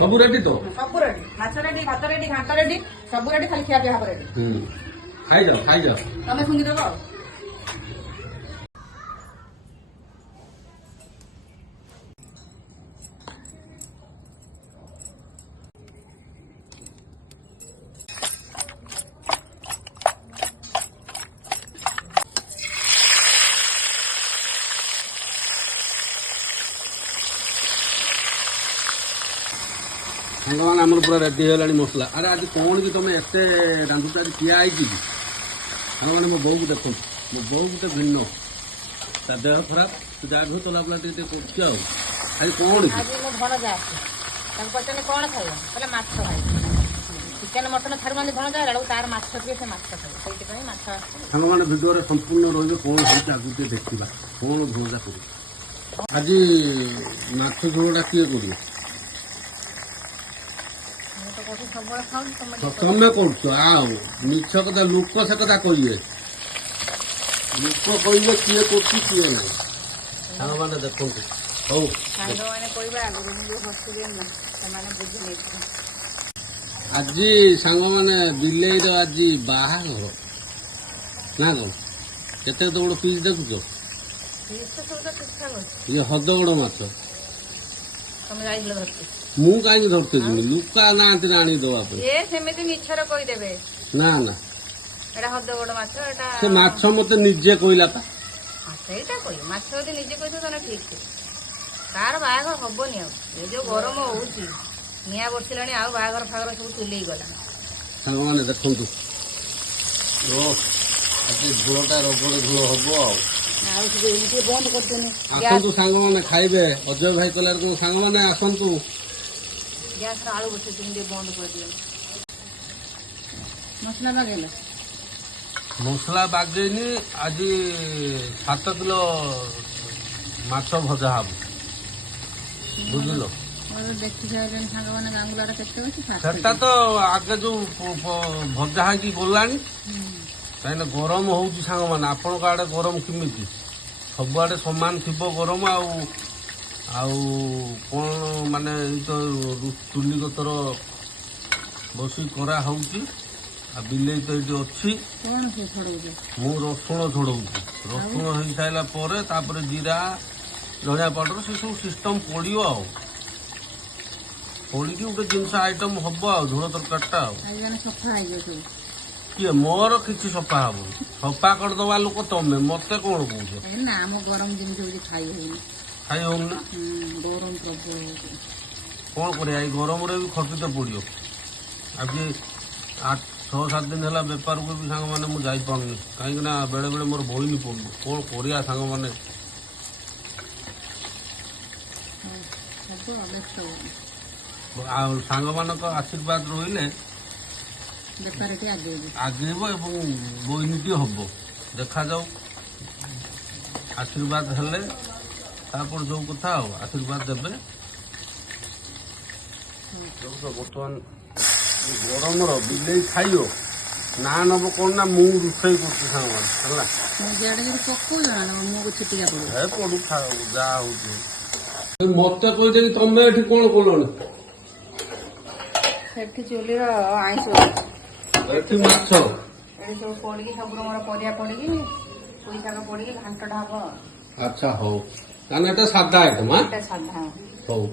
ସବୁ ରେଡି ତ ସବୁ ରେଡି ମାଛ ରେଡି ଭାତ ରେଡି ଘାଣ୍ଟ ରେଡି ସବୁ ରେଡି ଖାଲି ଖିଆ ପିଆ ହବ ରେଡି ଖାଇଯାଅ ତମେ ଶୁଙ୍ଗିଦବ ଆଉ ସାଙ୍ଗମାନେ ଆମର ପୁରା ରେଡି ହେଇଗଲାଣି ମସଲା। ଆରେ ଆଜି କଣ କି ତମେ ଏତେ ରାନ୍ଧୁଛ? ଆଜି କିଏ ଆଇଛି କି? ସାଙ୍ଗମାନେ ମୋ ବୋଉକୁ ଦେଖନ୍ତୁ, ମୋ ବୋଉ ଗୋଟେ ଭିନ୍ନ, ତା ଦେହ ଖରାପ, ତୁ ଯାହା ବି ହଉ ଚଲାବୁଲା ଟିକେ କରୁଛି ଆଉ। ଖାଲି କଣ କି ଆଜି ମୋ ଭଣଜା ଆସେ, ତାକୁ ପଚାରିଲେ କଣ ଖାଇବ, କହିଲେ ମାଛ ଖାଇବ। ଚିକେନ ମଟନ ଛାଡୁନାହାନ୍ତି ଭଣଜା ବେଳକୁ ତାର ମାଛ ଟିକେ ସେ ମାଛ ଖାଇବ, ସେଇଥିପାଇଁ ମାଛ ଆସେ। ସାଙ୍ଗମାନେ ଭିଡ଼ିଓରେ ସମ୍ପୂର୍ଣ୍ଣ ରହିବେ, କଣ ହେଉଛି ଆଗକୁ ଟିକେ ଦେଖିବା, କଣ ଭଣଜା କରୁଛି। ଆଜି ମାଛ ଝୋଳଟା କିଏ କରିବ? ସବୁବେଳେ ଖାଉଛୁ ତମେ କରୁଛ ଆଉ ମିଛ କଥା, ଲୋକ ସେ କଥା କହିବେ, ଲୋକ କହିବେ କିଏ କରୁଛି କିଏ ନାହିଁ। ସାଙ୍ଗମାନେ ଦେଖନ୍ତୁ, ହଉ ସାଙ୍ଗମାନେ କହିବେ ଆଗରୁ ମୁଁ ଯୋଉ ହସୁଛି ନା ସେମାନେ ବୁଝି ନେଇଥିବେ। ଆଜି ସାଙ୍ଗମାନେ ବିଲେଇର ଆଜି ବାହାଘର ନା କଣ? କେତେ ବଡ଼ ପିସ୍ ଦେଖୁଛ? ଇଏ ହଦଗଡ଼ ମାଛ। ତମେ ଯାଇଥିଲ ଧରତେ? ମୁଁ କାହିଁକି ଧରତେ ଯିବି? ଲୁକା ନାହାନ୍ତି ନା ଆଣିକି ଦେବା ପାଇଁ। ଏ ସେମିତି ମିଛରେ କହିଦେବେ। ନା ଏଟା ହଦଗଡ଼ ମାଛ, ଏଟା ସେ ମାଛ ମତେ ନିଜେ କହିଲା ପା। ସେଇଟା କହିବ, ମାଛ ଯଦି ନିଜେ କହିଥିବ ତାହେଲେ ଠିକ ଥିବ। ତାର ବାହାଘର ହବନି ଆଉ, ଏ ଯୋଉ ଗରମ ହଉଛି ନିଆଁ ବର୍ଷିଲାଣି, ଆଉ ବାହାଘର ଫାଘର ସବୁ ଚୁଲେଇ ଗଲାଣି। ସାଙ୍ଗମାନେ ଦେଖନ୍ତୁ, ଆଜି ଝୋଳଟା ରଗଡ଼ ଝୋଳ ହବ ଆଉ। ବନ୍ଦ କରିଦେନି, ଆସନ୍ତୁ ସାଙ୍ଗମାନେ ଖାଇବେ। ଅଜୟ ଭାଇ କହିଲା ସାଙ୍ଗମାନେ ଆସନ୍ତୁ। ଗ୍ୟାସର ଆଳୁ ବସେଇଥିଲି, ଟିକେ ବନ୍ଦ କରିଦିଅନି। ମସଲା ବାଗେଇଲ? ମସଲା ବାଗେଇନି। ଆଜି 7 କିଲୋ ମାଛ ଭଜା ହବ, ବୁଝିଲ। ଦେଖି ସାରିଲେଣି ସାଙ୍ଗମାନେ ଗାଙ୍ଗୁଲାର କେତେ ଅଛି। ସେଟା ତ ଆଗେ ଯୋଉ ଭଜା ହେଇକି ଗଲାଣି, କାହିଁକିନା ଗରମ ହଉଛି ସାଙ୍ଗମାନେ। ଆପଣଙ୍କ ଆଡେ ଗରମ କେମିତି? ସବୁଆଡେ ସମାନ ଥିବ ଗରମ ଆଉ କଣ ମାନେ ଏଇ ତ ଚୁଲି କତର ବସି କରା ହଉଛି, ଆଉ ବିଲେଇ ତ ଏଇଠି ଅଛି। ମୁଁ ରସୁଣ ଛଡଉଛି। ରସୁଣ ହେଇସାରିଲା ପରେ ତାପରେ ଜିରା, ଧଣିଆ ପାଉଡର, ସେ ସବୁ ସିଷ୍ଟମ ପଡିବ ଆଉ। ପଡିକି ଗୋଟେ ଜିନିଷ ଆଇଟମ ହବ ଆଉ, ଝୋଳ ତରକାରୀଟା ଆଉ। କିଏ? ମୋର କିଛି ସଫା ହବନି। ସଫା କରିଦବା ଲୋକ ତମେ, ମତେ କଣ କହୁଛ? ଆମ ଗରମ ଯେମିତି ହଉଛି ଖାଇ ହଉନି। ଖାଇ ହଉନି ନା? ଗରମ ପ୍ରବଳ ହଉଛି। କଣ କରିବା, ଏଇ ଗରମରେ ବି ଖଟିତେ ପଡିବ। ଆଜି 6-7 ଦିନ ହେଲା ବେପାରକୁ ବି ସାଙ୍ଗମାନେ ମୁଁ ଯାଇପାରୁନି, କାହିଁକି ନା ବେଳେ ବେଳେ ମୋର ବହିନି ପଡୁନି। କଣ କରିବା ସାଙ୍ଗମାନେ? ଆଉ ସାଙ୍ଗମାନଙ୍କ ଆଶୀର୍ବାଦ ରହିଲେ ବେପାରଟି ଆଗେଇବ ଏବଂ ବହିନୀଟି ହବ। ଦେଖାଯାଉ, ଆଶୀର୍ବାଦ ହେଲେ ତାପରେ ଯୋଉ କଥା ଆଉ, ଆଶୀର୍ବାଦ ଦେବେ। ବର୍ତ୍ତମାନ ଗରମର ବିଲେଇ ଖାଇବ ନା ନବ କଣ ନା, ମୁଁ ରୋଷେଇ କରୁଛି ସାଙ୍ଗମାନେ ହେଲା। ପଡୁ ଯାହା ହଉଛି। ମତେ କହିଦେବି ତମେ ଏଠି କଣ କଲଣି? ସେଠି ଚୁଲିର ଆଇଁଷ, ଏଠି ମାଛ, ଏଠି ସବୁ ପଡିକି, ସବୁ ରକମର ପରିବା ପଡିକି, ପୋଇ ଶାଗ ପଡିକି ଘାଣ୍ଟଟା ହବ। ଆଚ୍ଛା ହଉ, ତାହେଲେ ଏଟା ସାଧା ଆଇଟମ। ଏଟା ସାଧା। ହଉ,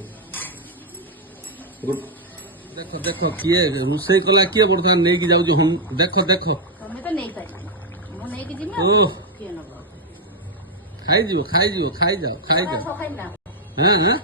ଦେଖ କିଏ ରୋଷେଇ କଲା, କିଏ ବର୍ତ୍ତମାନ ନେଇକି ଯାଉଛି। ଦେଖ ତମେ ତ ନେଇପାରିବ, ମୁଁ ନେଇକି ଯିବି। ଖାଇଯିବ, ଖାଇଯାଅ। ଖାଇନା। ହଁ।